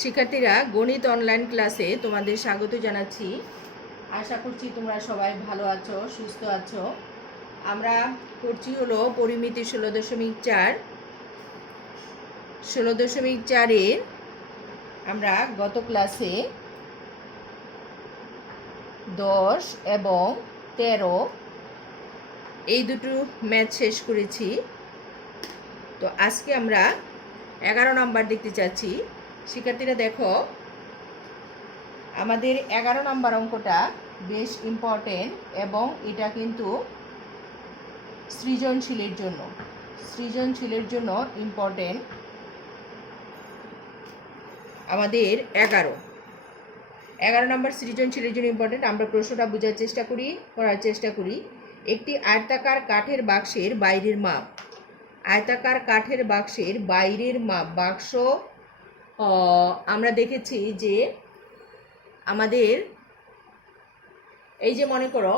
শিক্ষার্থীরা, গণিত অনলাইন ক্লাসে তোমাদের স্বাগত জানাচ্ছি। আশা করছি তোমরা সবাই ভালো আছো, সুস্থ আছো। আমরা করছি হলো পরিমিতি 16.4। 16.4-এর আমরা গত ক্লাসে 10 এবং 13 এই দুটো ম্যাথ শেষ করেছি। তো আজকে আমরা 11 নাম্বার দেখতে চাচ্ছি। শিক্ষার্থীরা দেখো, আমাদের 11 নাম্বার অঙ্কটা বেশ ইম্পর্টেন্ট এবং এটা কিন্তু সৃজনশীলের জন্য ইম্পর্টেন্ট। আমাদের 11 নাম্বার সৃজনশীলের জন্য ইম্পর্টেন্ট। আমরা প্রশ্নটা করার চেষ্টা করি। একটি আয়তাকার কাঠের বাক্সের বাইরের মাপ। আয়তাকার কাঠের বাক্সের বাইরের মাপ। বাক্স আমরা দেখেছি যে আমাদের এই যে মনে করো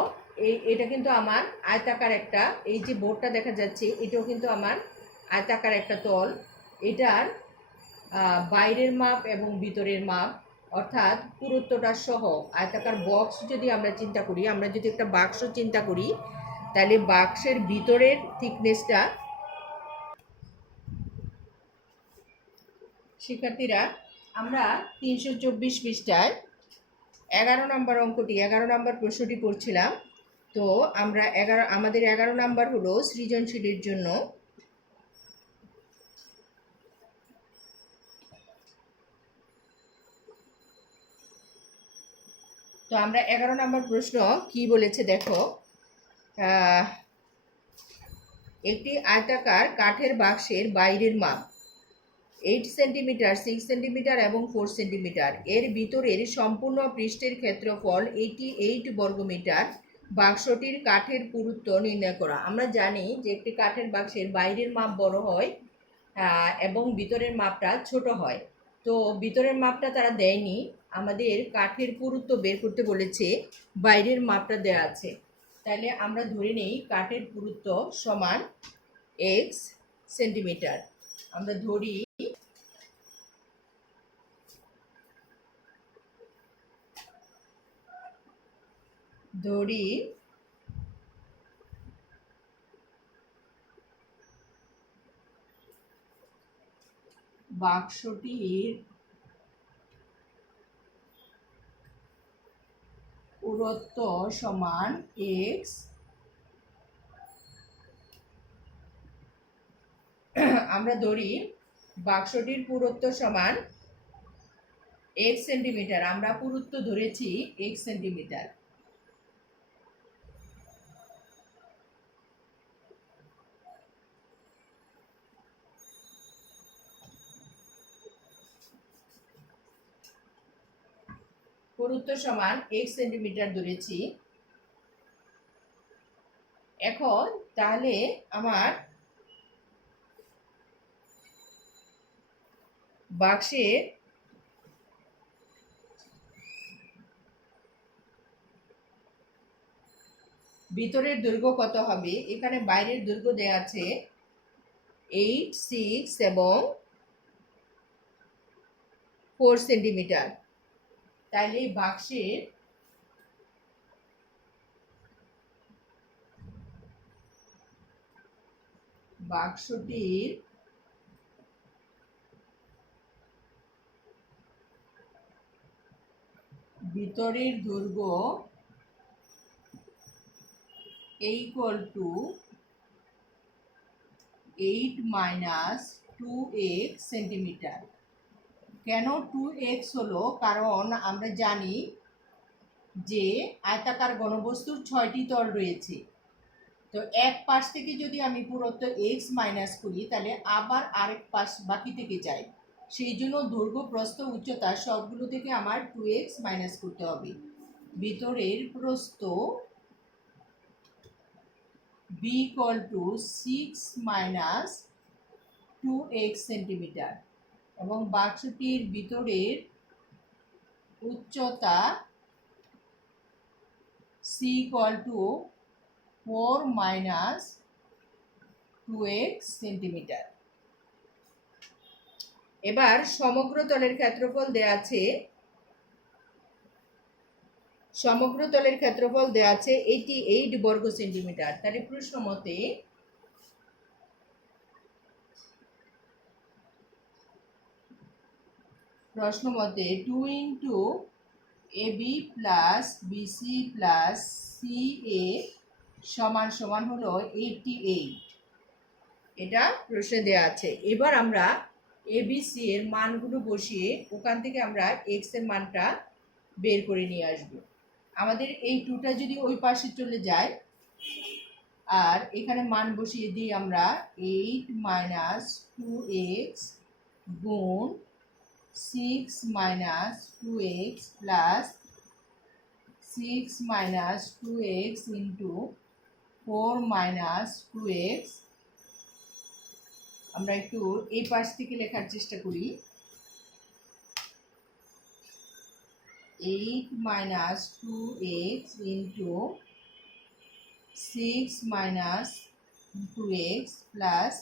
এটা কিন্তু আমার আয়তাকার একটা, এই যে বোর্ডটা দেখা যাচ্ছে এটাও কিন্তু আমার আয়তাকার একটা তল। এটার বাইরের মাপ এবং ভিতরের মাপ অর্থাৎ পুরুত্বটা সহ আয়তাকার বক্স যদি আমরা চিন্তা করি, আমরা যদি একটা বাক্স চিন্তা করি, তাহলে বাক্সের ভিতরের থিকনেসটা, শিক্ষার্থীরা আমরা 324 পৃষ্ঠায় 11 নম্বর অঙ্কটি, 11 নম্বর প্রশ্নটি পড়ছিলাম। তো আমরা আমাদের 11 নাম্বার হলো সৃজনশীলের জন্য। তো আমরা 11 নম্বর প্রশ্ন কি বলেছে দেখো, একটি আয়তাকার কাঠের বাক্সের বাইরের মাপ 8 সেন্টিমিটার, 6 সেন্টিমিটার এবং 4 সেন্টিমিটার। এর ভিতরের সম্পূর্ণ পৃষ্ঠের ক্ষেত্রফল 88 বর্গমিটার। বাক্সটির কাঠের পুরুত্ব নির্ণয় করা। আমরা জানি যে একটি কাঠের বাক্সের বাইরের মাপ বড় হয় এবং ভিতরের মাপটা ছোট হয়। তো ভিতরের মাপটা তারা দেয়নি, আমাদের কাঠের পুরুত্ব বের করতে বলেছে, বাইরের মাপটা দেয়া আছে। তাহলে আমরা ধরে নেই কাঠের পুরুত্ব সমান x সেন্টিমিটার। আমরা ধরি বাক্সটির পুরুত্ব সমান x। আমরা ধরি বাক্সটির পুরুত্ব সমান x সেন্টিমিটার। আমরা পুরুত্ব ধরেছি x সেন্টিমিটার। পুরুত্ব সমান x সেন্টিমিটার ধরেছি। এখন তাহলে আমার বাক্সের ভিতরের দৈর্ঘ্য কত হবে? এখানে বাইরের দৈর্ঘ্য দেয়া আছে 8, 6 এবং 4 সেন্টিমিটার। তাইলে বাক্সটির ভিতরের দৈর্ঘ্য equal to 8 minus 2x centimetre. কেন 2x হলো? কারণ আমরা জানি যে আয়তাকার ঘনবস্তুর 6টি তল রয়েছে। তো এক পাশ থেকে যদি আমি পুরুত্ব x মাইনাস করি, তাহলে আবার আরেক পাশ বাকি থেকে যায়। সেই জন্য দৈর্ঘ্য, প্রস্থ, উচ্চতা সবগুলো থেকে আমার 2x মাইনাস করতে হবে। ভিতরের প্রস্থ b equal to 6 minus 2x centimetre এবং বাক্সটির ভিতরের উচ্চতা c equal to 4 minus 2x centimetre. এবার সমগ্র তলের ক্ষেত্রফল দেয়া আছে, সমগ্র তলের ক্ষেত্রফল দেয়া আছে 88 বর্গ সেন্টিমিটার। তাহলে প্রশ্ন মতে 2 into AB plus BC plus CA সমান সমান হলো 88, এটা প্রশ্নে দেওয়া আছে। এবার আমরা এবিসি এর মানগুলো বসিয়ে ওখান থেকে আমরা এক্স এর মানটা বের করে নিয়ে আসব। আমাদের এই টুটা যদি ওই পাশে চলে যায় আর এখানে মান বসিয়ে দিই আমরা 8 মাইনাস 2x গুণ 6 minus 2x plus 6 minus 2x into 4 minus 2x। আমরা একটু এই পাশ থেকে লেখার চেষ্টা করি। 8 minus 2x into 6 minus 2x plus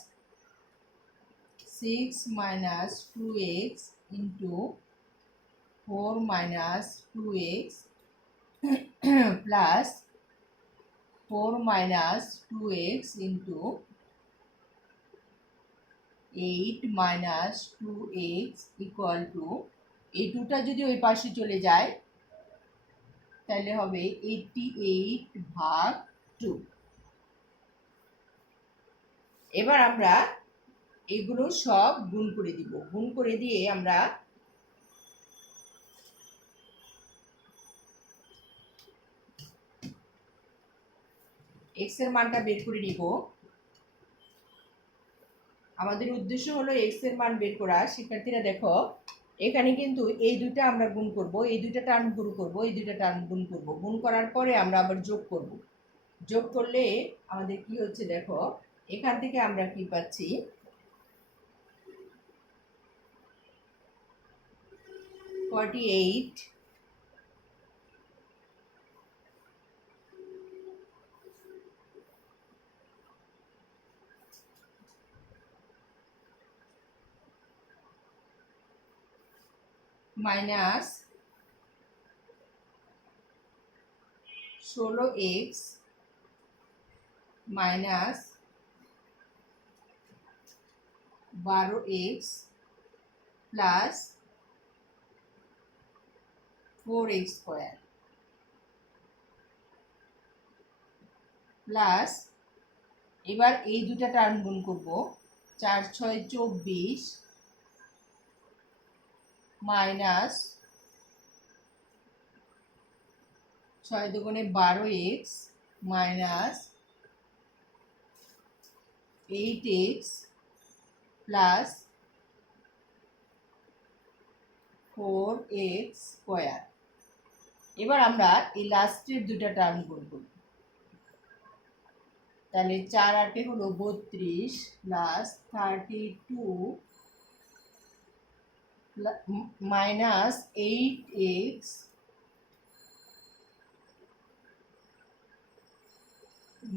6 minus 2x into 4 minus 2x plus 4 minus 2x into 8 minus 2x equal to, এই টুটা যদি ওই পাশে চলে যায় তাহলে হবে 88 ভাগ 2। এবার আমরা এগুলো সব গুণ করে দিব। গুণ করে দিয়ে আমরা এক্স এর মানটা বের করে নিব। আমাদের উদ্দেশ্য হলো এক্স এর মান বের করা। শিক্ষার্থীরা দেখো, এখানে কিন্তু এই দুইটা আমরা গুণ করব, এই দুইটা টার্ম গুণ করব, এই দুইটা টার্ম গুণ করব। গুণ করার পরে আমরা আবার যোগ করব। যোগ করলে আমাদের কি হচ্ছে দেখো, এখান থেকে আমরা কি পাচ্ছি, 48 minus 16x minus 12x plus 4x square plus, এবার এই দুটা টার্ম গুণ করব। 4 6 24 মাইনাস 6 দুগুণে 12x minus 8x plus 4x square. এবার আমরা এই লাস্টের দুটা টার্ম গুণ করব। তাহলে 4 8 হলো 32 plus 32 minus 8x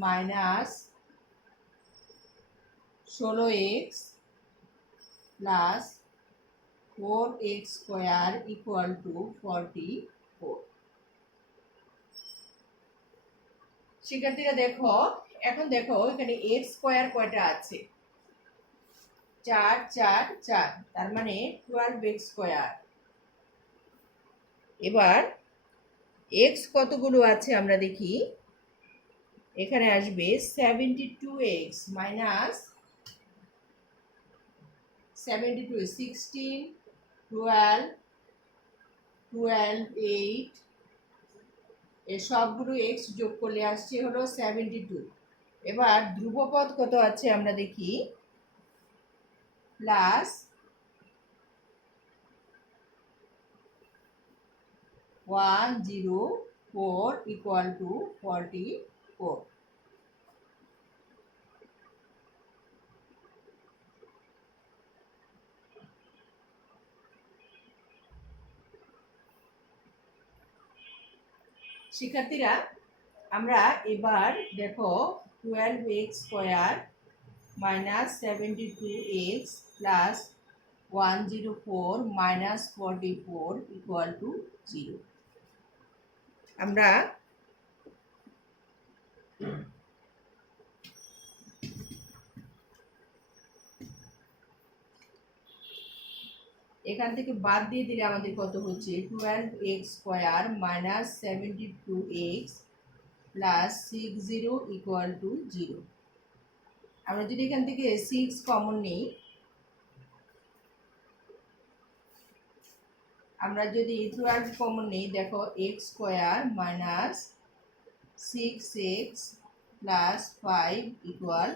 minus 16x plus 4x square equal to 44। শিক্ষার্থীরা দেখো, এখন দেখো এখানে এক্স স্কোয়ার কয়টা আছে, 4 4 4, তার মানে 12x স্কোয়ার। এবার এক্স কতগুলো আছে আমরা দেখি। এখানে আসবে 72x মাইনাস 72 16 12 12 8, এর সবগুলো এক্স যোগ করলে আসছে হলো 72। এবার ধ্রুবপদ কত আছে আমরা দেখি, প্লাস 104 ইকুয়াল টু 44। শিক্ষার্থীরা আমরা এবার দেখো 12x square minus 72x plus 104 minus 44 equal to 0. আমরা এখান থেকে বাদ দিয়ে দিলে আমাদের কত হচ্ছে 12x square minus 72x plus 60 equal to 0। আমরা যদি এখান থেকে 6 কমন নিই, আমরা যদি 12 কমন নিই, দেখো x square minus 6x plus 5 equal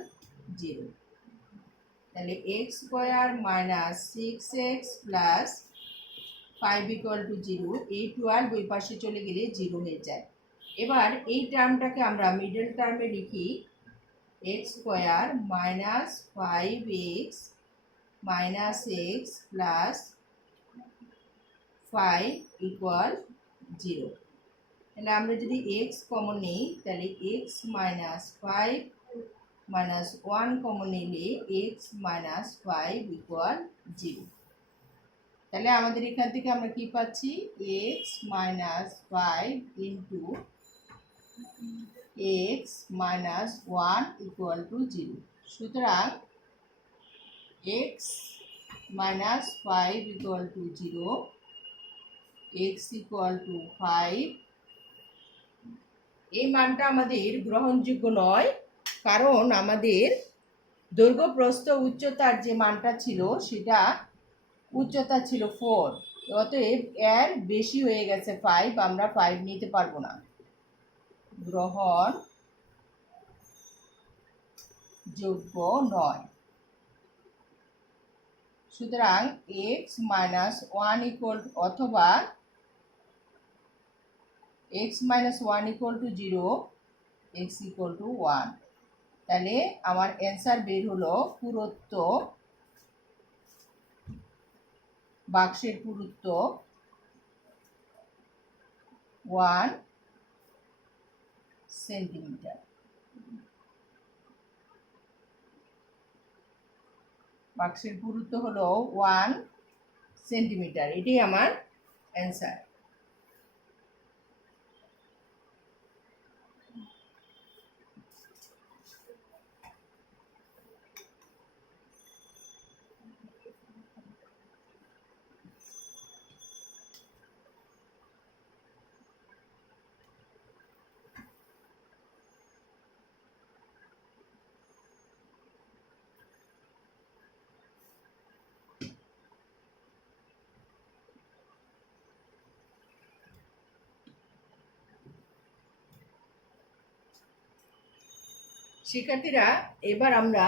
0। তাহলে x square minus 6x plus 5 equal to 0। এই 12 ওই পাশে চলে গেলে 0 হয়ে যায়। এবার এই টার্মটাকে আমরা মিডল টার্মে লিখি x square minus 5x minus x plus 5 equal 0। তাহলে আমরা যদি x কমন নিই, তাহলে x মাইনাস 5 মাইনাস 1 কমন নিলে x মাইনাস 5 ইকুয়াল 0। তাহলে আমাদের এখান থেকে আমরা কি পাচ্ছি, x minus 5 into x minus 1 equal to 0। সুতরাং x minus 5 equal to 0, x equal to 5। এই মানটা আমাদের গ্রহণযোগ্য নয়, কারণ আমাদের দৈর্ঘ্য প্রস্থ উচ্চতার যে মানটা ছিল সেটা উচ্চতা ছিল 4, অতএব এর বেশি হয়ে গেছে 5, আমরা 5 নিতে পারবো না, গ্রহণযোগ্য নয়। সুতরাং x মাইনাস 1 ইকুয়াল অথবা x minus 1 equal to 0, x equal to 1। তাহলে আমার অ্যান্সার বের হলো পুরুত্ব, বাক্সের পুরুত্ব 1 সেন্টিমিটার। বাক্সের পুরুত্ব হলো 1 সেন্টিমিটার। এটাই আমার অ্যান্সার। শিক্ষার্থীরা, এবার আমরা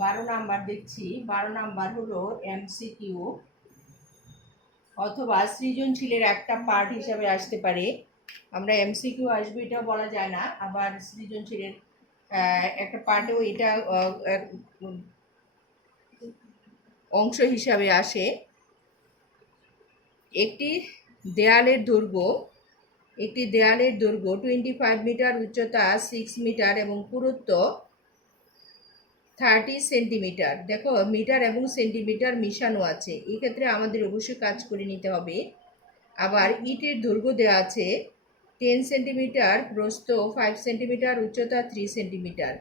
12 নাম্বার দেখছি। 12 নাম্বার হলো এমসিকিউ অথবা সৃজনশীলের একটা পার্ট হিসাবে আসতে পারে। আমরা এমসিকিউ আসবে এটাও বলা যায় না, আবার সৃজনশীলের একটা পার্টেও এটা অংশ হিসাবে আসে। একটি দেয়ালের দৈর্ঘ্য 25 মিটার, উচ্চতা 6 মিটার এবং পুরুত্ব 30 সেন্টিমিটার। দেখো মিটার এবং সেন্টিমিটার মিশানো আছে, এক্ষেত্রে আমাদের অবশ্যই কাজ করে নিতে হবে। আবার ইটের দৈর্ঘ্য দেওয়া আছে 10 সেন্টিমিটার, প্রস্থ 5 সেন্টিমিটার, উচ্চতা 3 সেন্টিমিটার।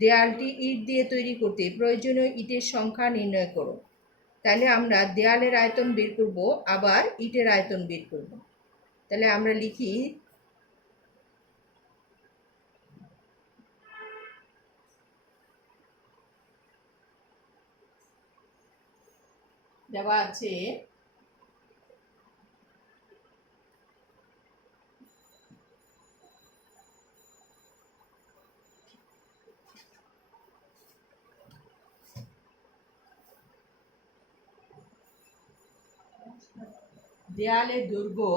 দেয়ালটি ইট দিয়ে তৈরি করতে প্রয়োজনীয় ইটের সংখ্যা নির্ণয় করো। তাহলে আমরা দেয়ালের আয়তন বের করব, আবার ইটের আয়তন বের করব। তাহলে আমরা লিখি দেওয়া আছে দেয়ালের দৈর্ঘ্য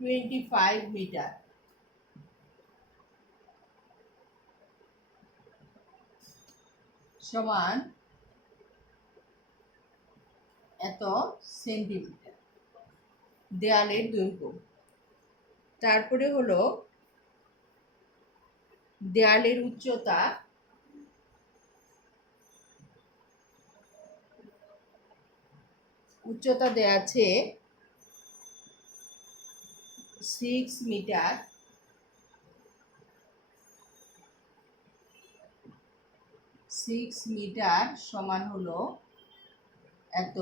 25 মিটার সমান এত সেন্টিমিটার দেয়ালের দৈর্ঘ্য। তারপরে হলো দেয়ালের উচ্চতা উচ্চতা দেয়া আছে 6 মিটার, 6 মিটার সমান হলো এত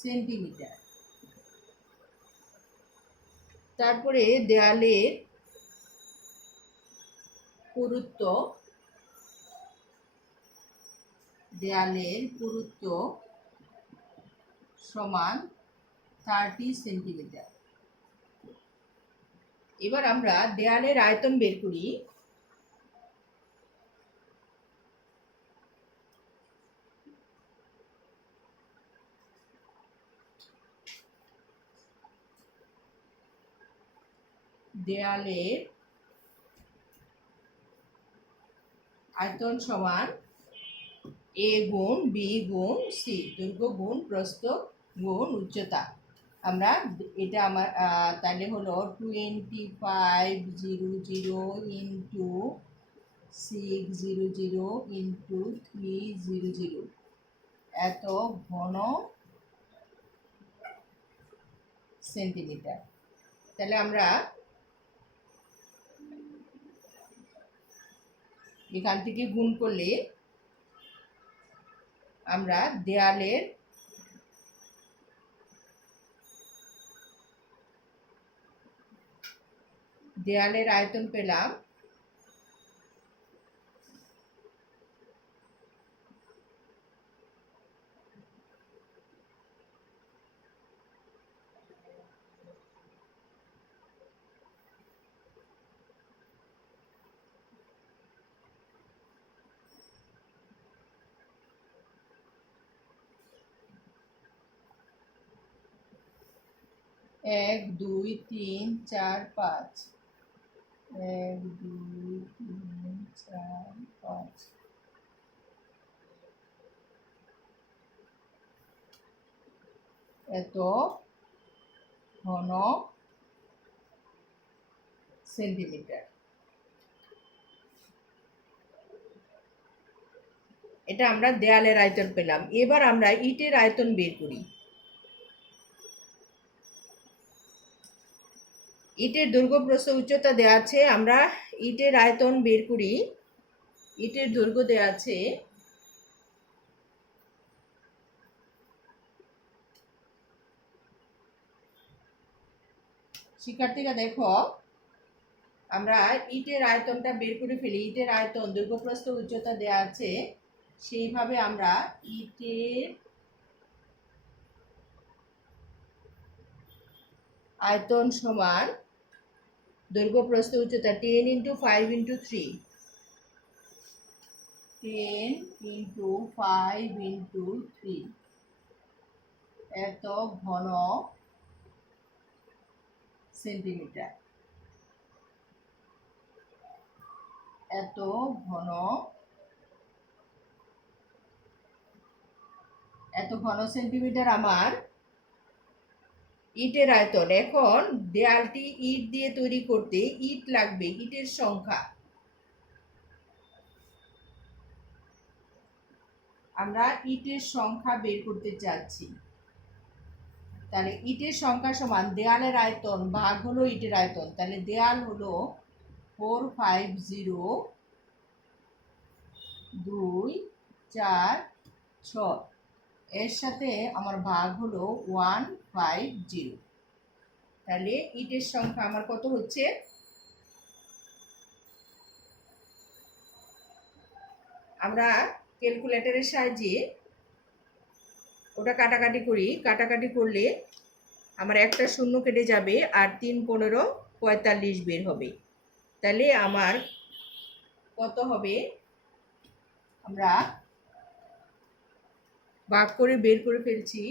সেন্টিমিটার। তারপরে দেয়ালের পুরুত্ব, সমান 30 সেন্টিমিটার। এবার আমরা দেয়ালের আয়তন বের করি। দেয়ালের আয়তন সমান এ গুণ বি গুণ সি, দৈর্ঘ্য গুণ প্রস্থ গুণ উচ্চতা। আমরা এটা আমার তাহলে হলো 2500 ইন্টু 600 ইন্টু 300, এত ঘন সেন্টিমিটার। তাহলে আমরা এখান থেকে গুণ করলে আমরা দেয়ালের আয়তন পেলাম 1 2 3 4 5, 1 2 3 4 5, এত ঘন সেন্টিমিটার। এটা আমরা দেয়ালের আয়তন পেলাম। এবার আমরা ইটের আয়তন বের করি। ইটের দৈর্ঘ্য প্রস্থ উচ্চতা দেওয়া আছে, আমরা ইটের আয়তন বের করি। ইটের দৈর্ঘ্য দেওয়া আছে শিক্ষার্থীরা দেখো, আমরা ইটের আয়তনটা বের করে ফেলি। ইটের আয়তন দৈর্ঘ্য প্রস্থ উচ্চতা দেওয়া আছে, সেইভাবে আমরা ইটের আয়তন সমান দৈর্ঘ্য প্রস্থ উচ্চতা 10 ইন্টু 5 ইন্টু 3, 10 ইন্টু 5 ইন্টু 3, এত ঘন সেন্টিমিটার। এত ঘন সেন্টিমিটার আমার ইটের আয়তন। এখন দেয়ালটি ইট দিয়ে তৈরি করতে ইট লাগবে, ইটের সংখ্যা আমরা ইটের সংখ্যা বের করতে চাচ্ছি। তাহলে ইটের সংখ্যা সমান দেয়ালের আয়তন ভাগ হলো ইটের আয়তন। তাহলে দেয়াল হলো 450 2 4 6, এর সাথে আমার ভাগ হলো 150। তাহলে ইটের সংখ্যা আমার কত হচ্ছে? আমরা ক্যালকুলেটরের সাহায্যে ওটা কাটাকাটি করি। কাটাকাটি করলে আমার একটা শূন্য কেটে যাবে আর 3 15 45 বের হবে। তাহলে আমার কত হবে? আমরা ভাগ করে বের করে ফেলছি।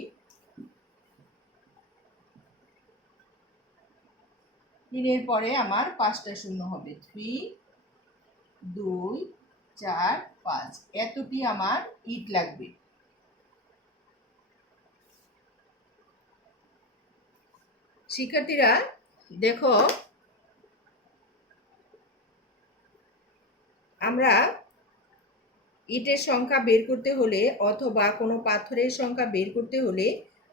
3 এর পরে আমার 5টা শূন্য হবে। 3 2 4 5, এতটি আমার ইট লাগবে। শিক্ষার্থীরা দেখো, আমরা ইটের সংখ্যা বের করতে হলে অথবা কোনো পাথরের সংখ্যা বের করতে হলে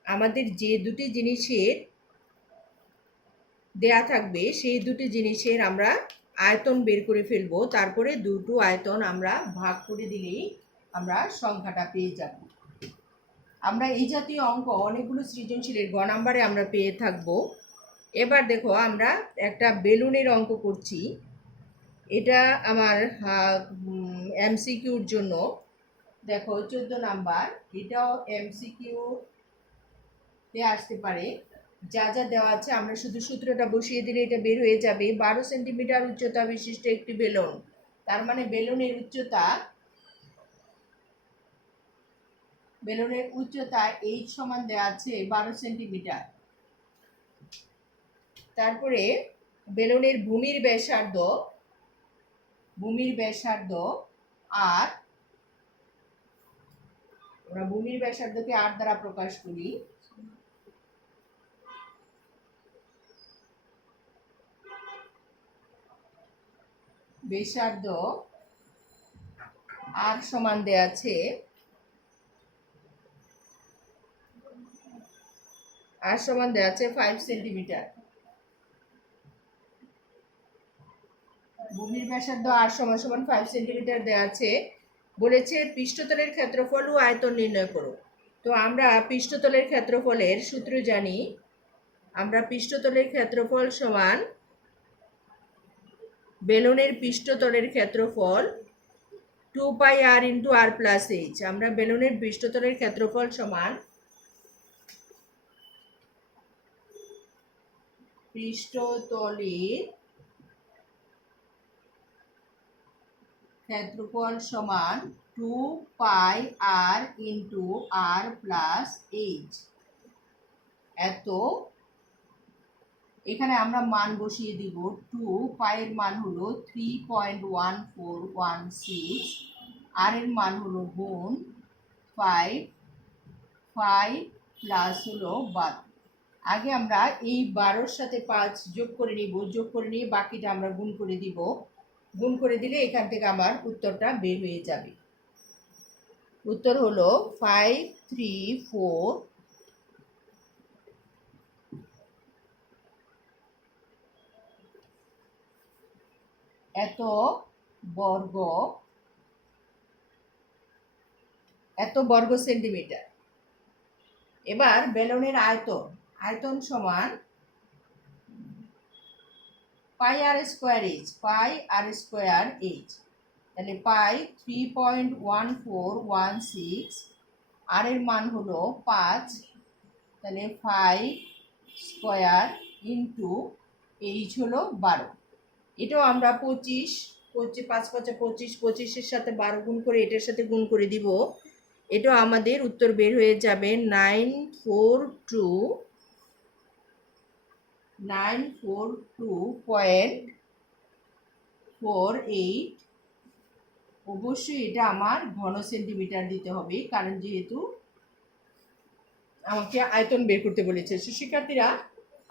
আমাদের যে দুটি জিনিসের দেয়া থাকবে সেই দুটি জিনিসের আমরা আয়তন বের করে ফেলবো, তারপরে দুটো আয়তন আমরা ভাগ করে দিলেই আমরা সংখ্যাটা পেয়ে যাব। আমরা এই জাতীয় অঙ্ক অনেকগুলো সৃজনশীলের গ নাম্বারে আমরা পেয়ে থাকব। এবার দেখো আমরা একটা বেলুনের অঙ্ক করছি। এটা আমার এমসিকিউর জন্য। দেখো 14 নাম্বার, এটাও এমসিকিউ তে আসতে পারে। যা যা দেওয়া আছে আমরা শুধু সূত্রটা বসিয়ে দিলে এটা বের হয়ে যাবে। 12 সেন্টিমিটার উচ্চতা বিশিষ্ট একটি বেলুন, তার মানে বেলুনের উচ্চতা এইচ সমান দেওয়া আছে 12 সেন্টিমিটার। তারপরে বেলুনের ভূমির ব্যাসার্ধ আর, আমরা ভূমির ব্যাসার্ধকে আর দ্বারা প্রকাশ করি। ব্যাসার্ধ আর সমান দেয়া আছে 5 সেন্টিমিটার। ভূমির ব্যাসার্ধ আর সমান 5 সেন্টিমিটার দেওয়া আছে। বলেছে পৃষ্ঠতলের ক্ষেত্রফল ও আয়তন নির্ণয় করো। তো আমরা পৃষ্ঠতলের ক্ষেত্রফলের সূত্র জানি। আমরা পৃষ্ঠতলের ক্ষেত্রফল সমান বেলুনের পৃষ্ঠতলের ক্ষেত্রফল 2 পাই r into r plus H. আমরা বেলুনের পৃষ্ঠতলের ক্ষেত্রফল সমান পৃষ্ঠতলের ক্ষেত্রফল সমান 2 পাই r into r plus H. এত, এখানে আমরা মান বসিয়ে দিব। 2 পাই এর মান হলো 3.1416, আর এর মান হলো গুণ 5 প্লাস হলো 12। আগে আমরা এই 12-র সাথে 5 যোগ করে নিব, যোগ করে নিয়ে বাকিটা আমরা গুণ করে দিব। গুণ করে দিলে এখান থেকে আমার উত্তরটা বের হয়ে যাবে। উত্তর হলো 534 এত বর্গ সেন্টিমিটার। এবার বেলুনের আয়তন সমান পাই আর স্কোয়ার এইচ। তাহলে পাই 3.1416, আর এর মান হলো 5, তাহলে 5 স্কোয়ার ইন্টু এইচ হলো 12। এটাও আমরা 25 5 5 25, 25-এর সাথে 12 গুণ করে এটার সাথে গুণ করে দিব। এটাও আমাদের উত্তর বের হয়ে যাবে 942.48। অবশ্যই এটা আমার ঘন সেন্টিমিটার দিতে হবে, কারণ যেহেতু আমাকে আয়তন বের করতে বলেছে। শিক্ষার্থীরা,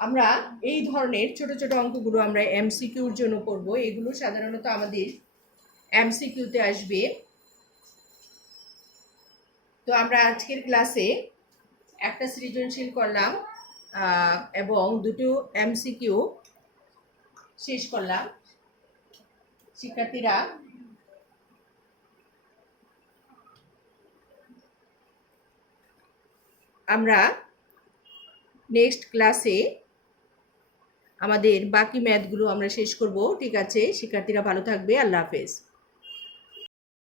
আমরা এই ধরনের ছোট ছোট অঙ্কগুলো আমরা এমসিকিউর জন্য করব। এগুলো সাধারণত আমাদের এমসিকিউতে আসবে। তো আমরা আজকের ক্লাসে একটা সৃজনশীল করলাম এবং দুটো এমসিকিউ শেষ করলাম। শিক্ষার্থীরা, আমরা নেক্সট ক্লাসে আমাদের বাকি ম্যাথগুলো আমরা শেষ করব। ঠিক আছে শিক্ষার্থীরা, ভালো থাকবে। আল্লাহ হাফেজ।